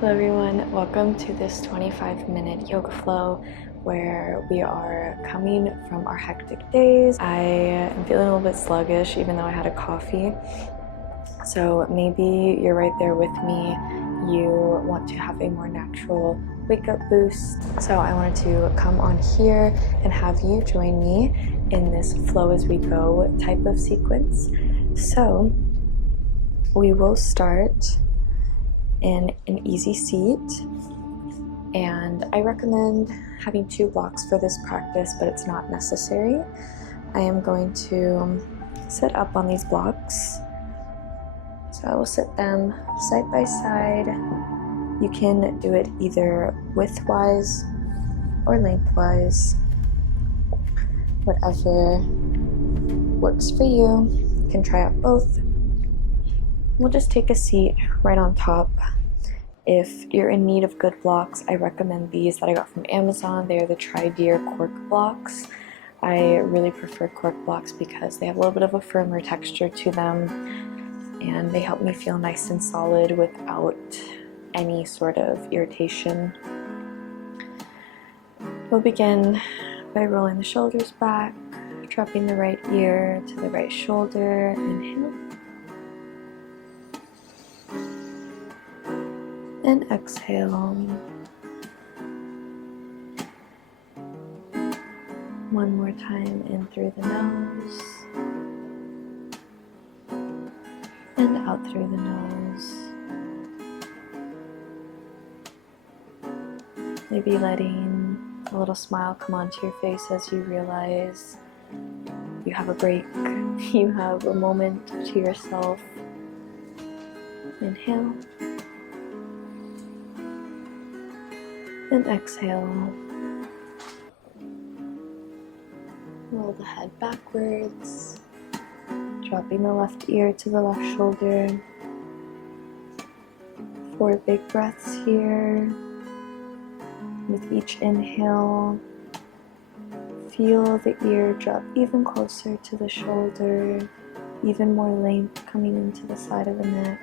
Hello everyone, welcome to this 25-minute yoga flow where we are coming from our hectic days. I am feeling a little bit sluggish even though I had a coffee. So maybe you're right there with me. You want to have a more natural wake up boost. So I wanted to come on here and have you join me in this flow as we go type of sequence. So we will start in an easy seat, and I recommend having 2 blocks for this practice, but it's not necessary. I am going to sit up on these blocks, so I will sit them side by side. You can do it either widthwise or lengthwise, whatever works for you. You can try out both. We'll just take a seat right on top. If you're in need of good blocks, I recommend these that I got from Amazon. They're the Tri-Deer cork blocks. I really prefer cork blocks because they have a little bit of a firmer texture to them, and they help me feel nice and solid without any sort of irritation. We'll begin by rolling the shoulders back, dropping the right ear to the right shoulder. Inhale. And exhale. One more time, in through the nose and out through the nose. Maybe letting a little smile come onto your face as you realize you have a break, you have a moment to yourself. Inhale. And exhale. Roll the head backwards, dropping the left ear to the left shoulder. 4 big breaths here. With each inhale, feel the ear drop even closer to the shoulder, even more length coming into the side of the neck.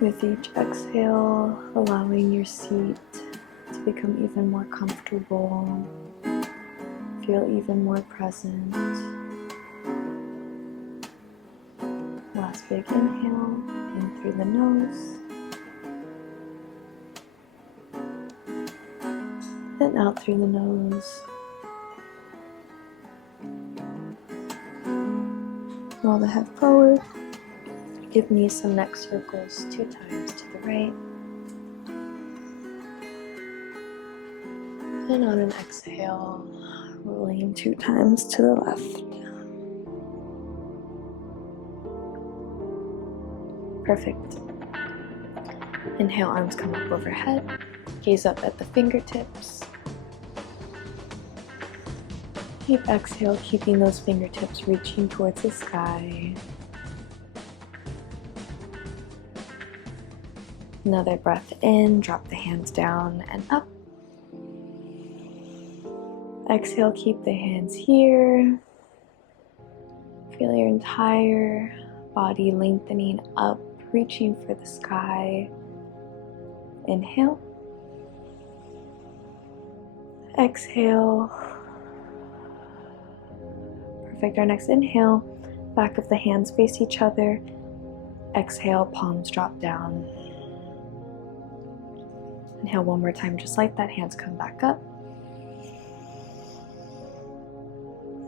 With each exhale, allowing your seat to become even more comfortable, feel even more present. Last big inhale, in through the nose, and out through the nose. Roll the head forward. Give me some neck circles 2 times to the right. And on an exhale, rolling 2 times to the left. Perfect. Inhale, arms come up overhead. Gaze up at the fingertips. Keep exhale, keeping those fingertips reaching towards the sky. Another breath in, drop the hands down and up. Exhale, keep the hands here. Feel your entire body lengthening up, reaching for the sky. Inhale. Exhale. Perfect. Our next inhale, back of the hands face each other. Exhale, palms drop down. Inhale one more time, just like that. Hands come back up.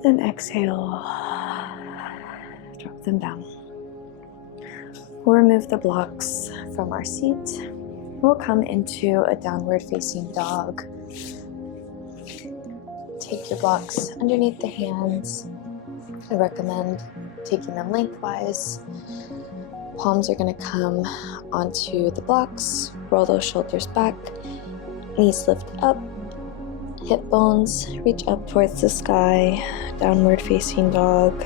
And exhale, drop them down. We'll remove the blocks from our seat. We'll come into a downward facing dog. Take your blocks underneath the hands. I recommend taking them lengthwise. Palms are going to come onto the blocks. Roll those shoulders back. Knees lift up. Hip bones reach up towards the sky. Downward facing dog.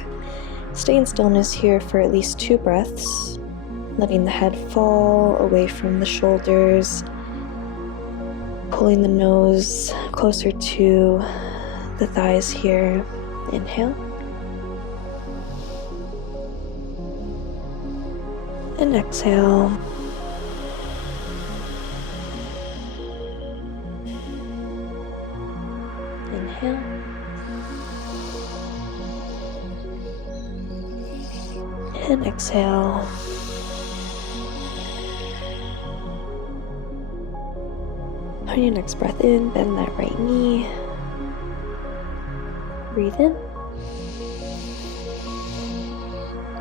Stay in stillness here for at least 2 breaths. Letting the head fall away from the shoulders. Pulling the nose closer to the thighs here. Inhale. And exhale. Inhale. And exhale. On your next breath in, bend that right knee. Breathe in.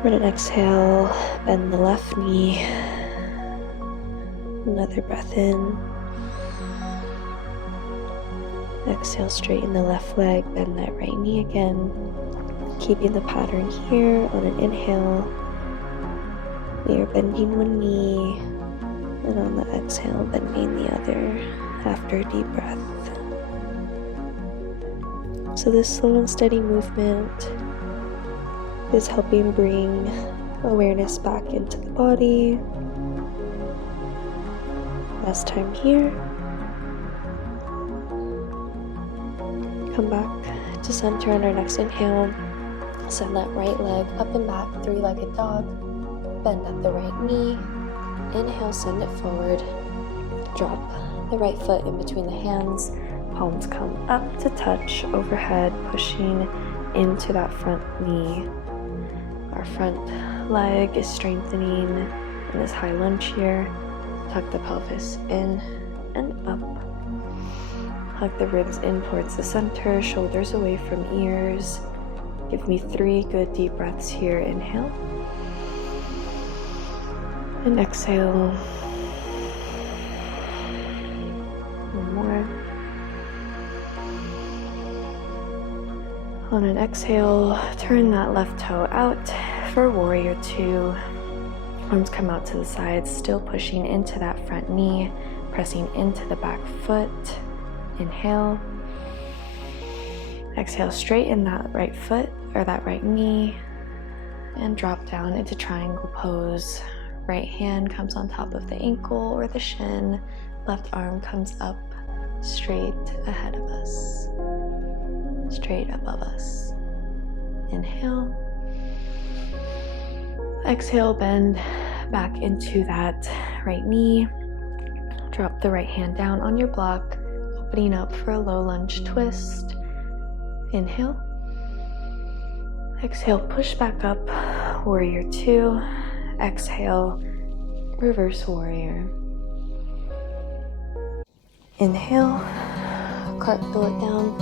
On an exhale, bend the left knee. Another breath in. Exhale, straighten the left leg, bend that right knee again. Keeping the pattern here. On an inhale, we are bending one knee, and on the exhale, bending the other after a deep breath. So this slow and steady movement is helping bring awareness back into the body. Last time here. Come back to center on our next inhale. Send that right leg up and back, three-legged dog. Bend at the right knee. Inhale, send it forward. Drop the right foot in between the hands. Palms come up to touch overhead, pushing into that front knee. Our front leg is strengthening in this high lunge here. Tuck the pelvis in and up. Hug the ribs in towards the center, shoulders away from ears. Give me 3 good deep breaths here. Inhale. And exhale. One more. On an exhale, turn that left toe out for warrior 2. Arms come out to the sides, still pushing into that front knee, pressing into the back foot. Inhale. Exhale, straighten that right foot or that right knee and drop down into triangle pose. Right hand comes on top of the ankle or the shin. Left arm comes up straight ahead of us, straight above us. Inhale. Exhale, bend back into that right knee. Drop the right hand down on your block, opening up for a low lunge twist. Inhale. Exhale, push back up, warrior 2. Exhale, reverse warrior. Inhale, cartwheel it down,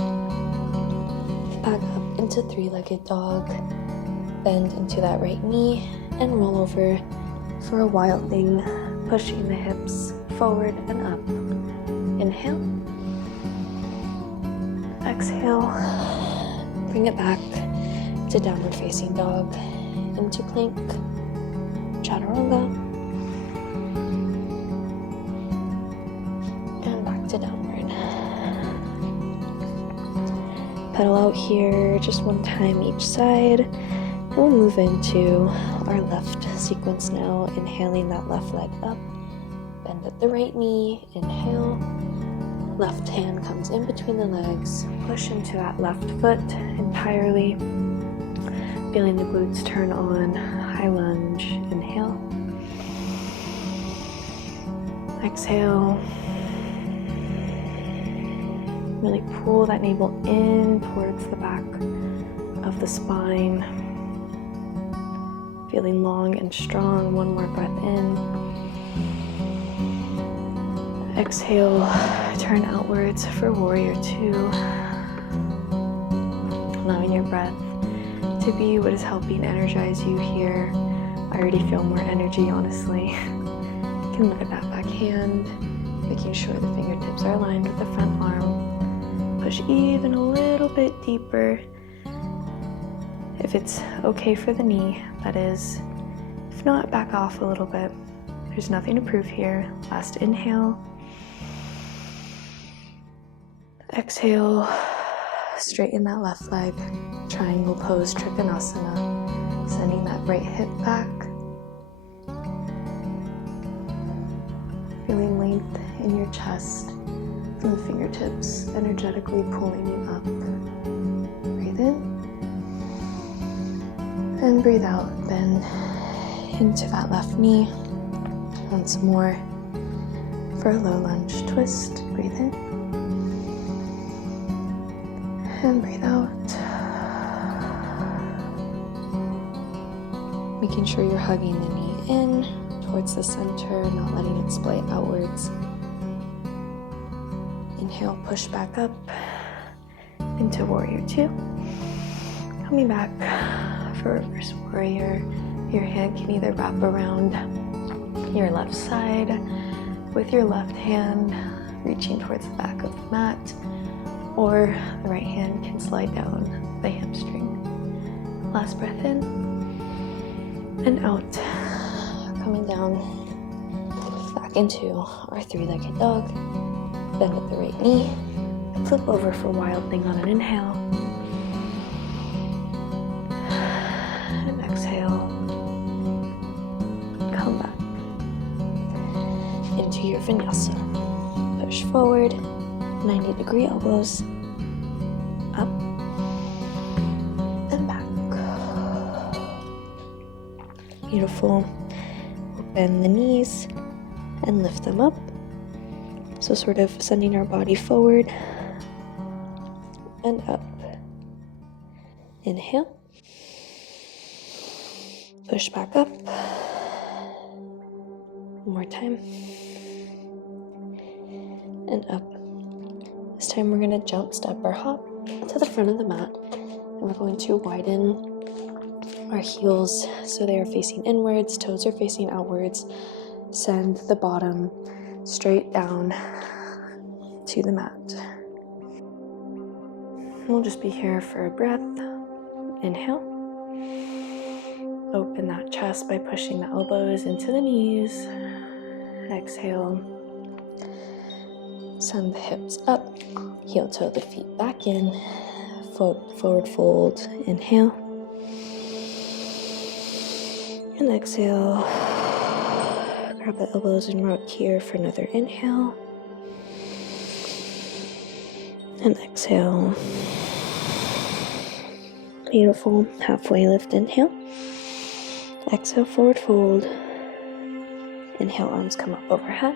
back up into three-legged dog, bend into that right knee, and roll over for a wild thing, pushing the hips forward and up. Inhale. Exhale, bring it back to downward facing dog, into plank, chaturanga, and back to downward. Pedal out here just one time each side. We'll move into our left sequence now, inhaling that left leg up, bend at the right knee, inhale. Left hand comes in between the legs, push into that left foot entirely, feeling the glutes turn on, high lunge, inhale. Exhale. Really pull that navel in towards the back of the spine. Feeling long and strong. One more breath in. Exhale, turn outwards for warrior 2. Allowing your breath to be what is helping energize you here. I already feel more energy, honestly. You can look at that back hand, making sure the fingertips are aligned with the front arm. Push even a little bit deeper. If it's okay for the knee, that is. If not, back off a little bit. There's nothing to prove here. Last inhale. Exhale, straighten that left leg, triangle pose, Trikonasana, sending that right hip back, feeling length in your chest, from the fingertips energetically pulling you up. Breathe in, and breathe out, bend into that left knee. Once more for a low lunge twist. Breathe in and breathe out. Making sure you're hugging the knee in towards the center, not letting it splay outwards. Inhale, push back up into warrior two. Coming back for reverse warrior. Your hand can either wrap around your left side with your left hand reaching towards the back of the mat, or the right hand can slide down the hamstring. Last breath in and out. Coming down back into our three-legged dog. Bend at the right knee. Flip over for wild thing on an inhale. And exhale. Come back into your vinyasa. Push forward, 90-degree elbows, up and back. Beautiful. We'll bend the knees and lift them up. So sort of sending our body forward and up. Inhale. Push back up. One more time. And up. This time we're going to jump, step, or hop to the front of the mat. And we're going to widen our heels so they are facing inwards, toes are facing outwards. Send the bottom straight down to the mat. We'll just be here for a breath. Inhale. Open that chest by pushing the elbows into the knees. Exhale. Send the hips up. Heel toe the feet back in. Forward fold. Inhale. And exhale. Grab the elbows and rock here for another inhale. And exhale. Beautiful. Halfway lift, inhale. Exhale, forward fold. Inhale, arms come up overhead.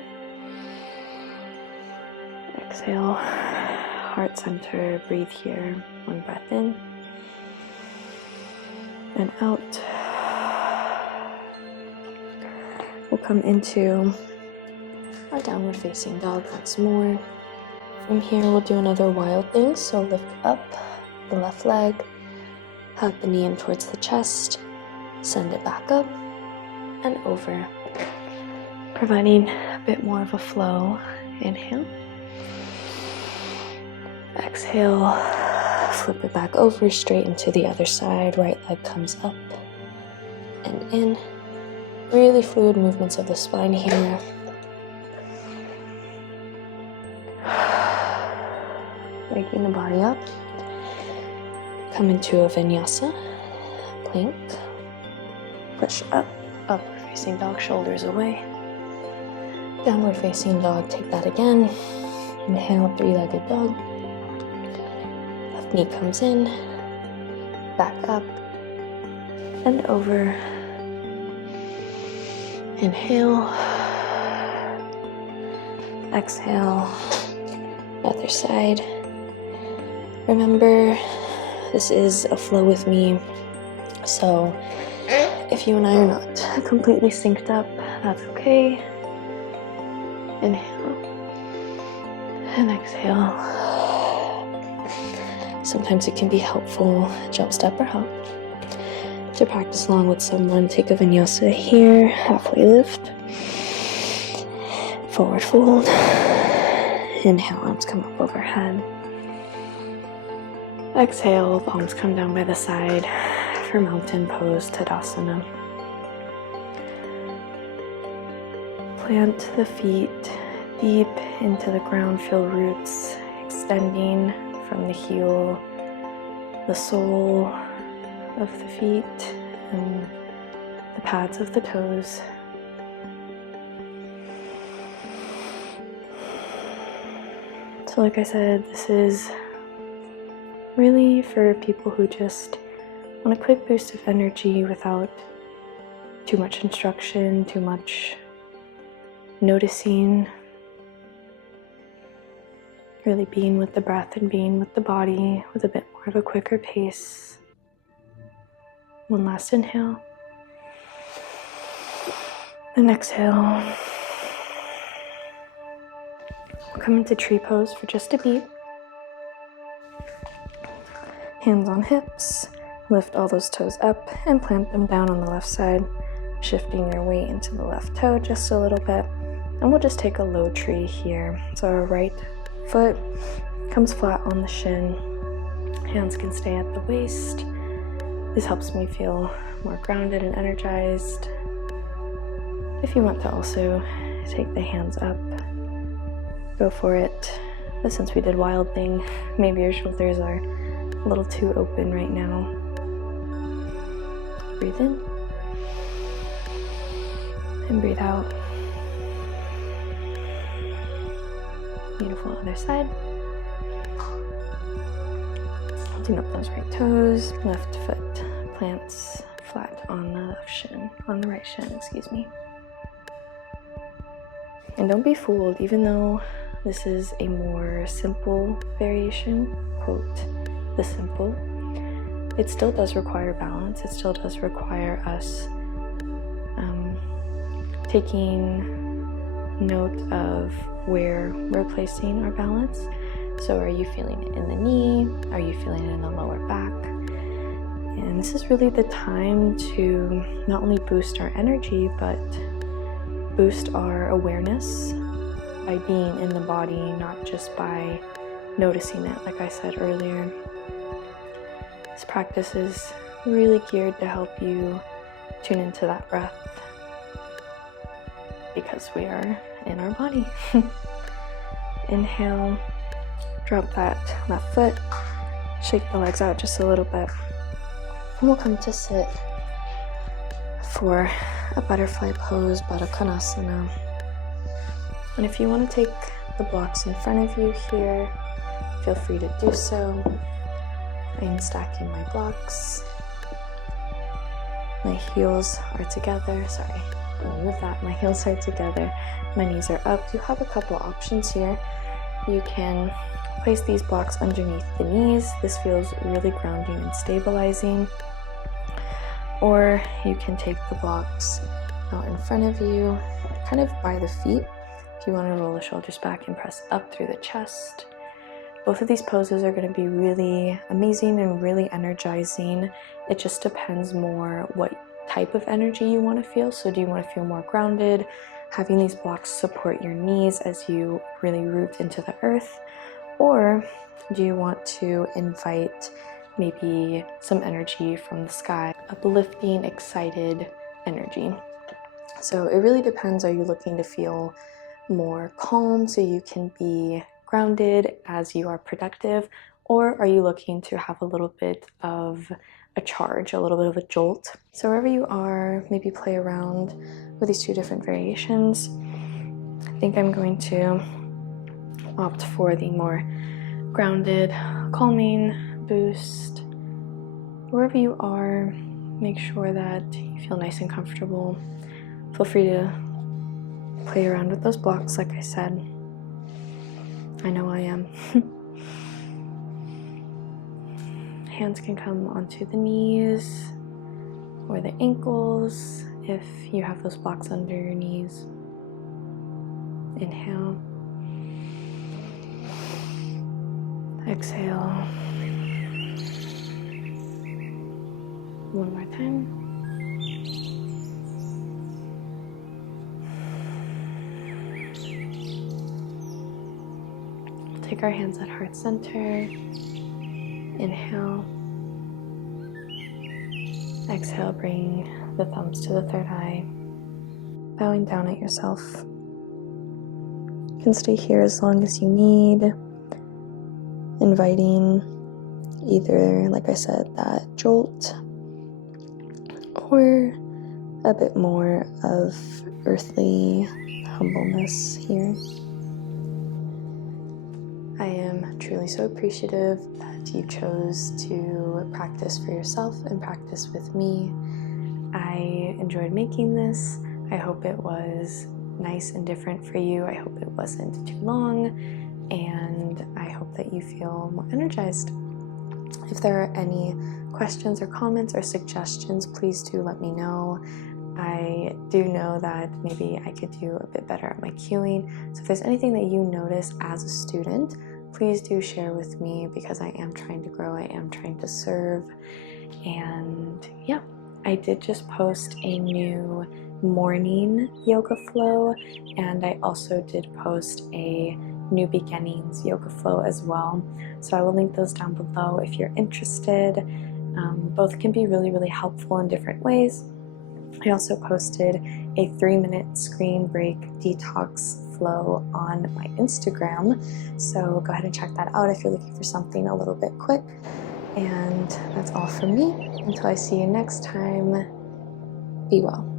Exhale, heart center, breathe here. One breath in. And out. We'll come into our downward facing dog once more. From here, we'll do another wild thing. So lift up the left leg, hug the knee in towards the chest, send it back up and over, providing a bit more of a flow. Inhale. Exhale, flip it back over, straight into the other side. Right leg comes up and in. Really fluid movements of the spine here. Waking the body up. Come into a vinyasa, plank. Push up, upward facing dog, shoulders away. Downward facing dog, take that again. Inhale, three-legged dog. Left knee comes in, back up, and over. Inhale, exhale, other side. Remember, this is a flow with me, so if you and I are not completely synced up, that's okay. Inhale and exhale. Sometimes it can be helpful, jump, step, or hop, to practice along with someone. Take a vinyasa here, halfway lift, forward fold, inhale, arms come up overhead. Exhale, palms come down by the side for mountain pose, Tadasana. Plant the feet deep into the ground, feel roots extending from the heel, the sole of the feet, and the pads of the toes. So like I said, this is really for people who just want a quick boost of energy without too much instruction, too much noticing. Really being with the breath and being with the body with a bit more of a quicker pace. One last inhale. And exhale. We'll come into tree pose for just a beat. Hands on hips. Lift all those toes up and plant them down on the left side, shifting your weight into the left toe just a little bit. And we'll just take a low tree here. So our right foot comes flat on the shin. Hands can stay at the waist. This helps me feel more grounded and energized. If you want to also take the hands up, go for it. But since we did wild thing, maybe your shoulders are a little too open right now. Breathe in and breathe out. Beautiful, other side. Holding up those right toes, left foot plants flat on the left shin, on the right shin, excuse me. And don't be fooled, even though this is a more simple variation, quote, the simple, it still does require balance. It still does require us taking note of where we're placing our balance. So are you feeling it in the knee? Are you feeling it in the lower back? And this is really the time to not only boost our energy, but boost our awareness by being in the body, not just by noticing it, like I said earlier. This practice is really geared to help you tune into that breath because we are in our body. Inhale, drop that left foot, shake the legs out just a little bit. And we'll come to sit for a butterfly pose, Baddha Konasana. And if you want to take the blocks in front of you here, feel free to do so. I am stacking my blocks. My heels are together. Sorry, I'll move that. My heels are together. My knees are up. You have a couple options here. You can place these blocks underneath the knees. This feels really grounding and stabilizing. Or you can take the blocks out in front of you, kind of by the feet. If you want to roll the shoulders back and press up through the chest. Both of these poses are going to be really amazing and really energizing. It just depends more what type of energy you want to feel. So do you want to feel more grounded, having these blocks support your knees as you really root into the earth? Or do you want to invite maybe some energy from the sky, uplifting, excited energy? So it really depends. Are you looking to feel more calm so you can be grounded as you are productive, or are you looking to have a little bit of a charge, a little bit of a jolt? So wherever you are, maybe play around with these two different variations. I think I'm going to opt for the more grounded, calming boost. Wherever you are, make sure that you feel nice and comfortable. Feel free to play around with those blocks, like I said. I know I am. Hands can come onto the knees or the ankles if you have those blocks under your knees. Inhale. Exhale. One more time. Take our hands at heart center. Inhale. Exhale, bring the thumbs to the third eye. Bowing down at yourself. You can stay here as long as you need. Inviting either, like I said, that jolt or a bit more of earthly humbleness here. I am truly so appreciative that you chose to practice for yourself and practice with me I enjoyed making this. I hope it was nice and different for you. I hope it wasn't too long, and I hope that you feel more energized. If there are any questions or comments or suggestions, please do let me know. I do know that maybe I could do a bit better at my cueing. So if there's anything that you notice as a student, please do share with me, because I am trying to grow, I am trying to serve. And yeah, I did just post a new morning yoga flow, and I also did post a new beginnings yoga flow as well. So I will link those down below if you're interested. Both can be really, really helpful in different ways. I also posted a 3-minute screen break detox flow on my Instagram, so go ahead and check that out if you're looking for something a little bit quick. And that's all from me. Until I see you next time, be well.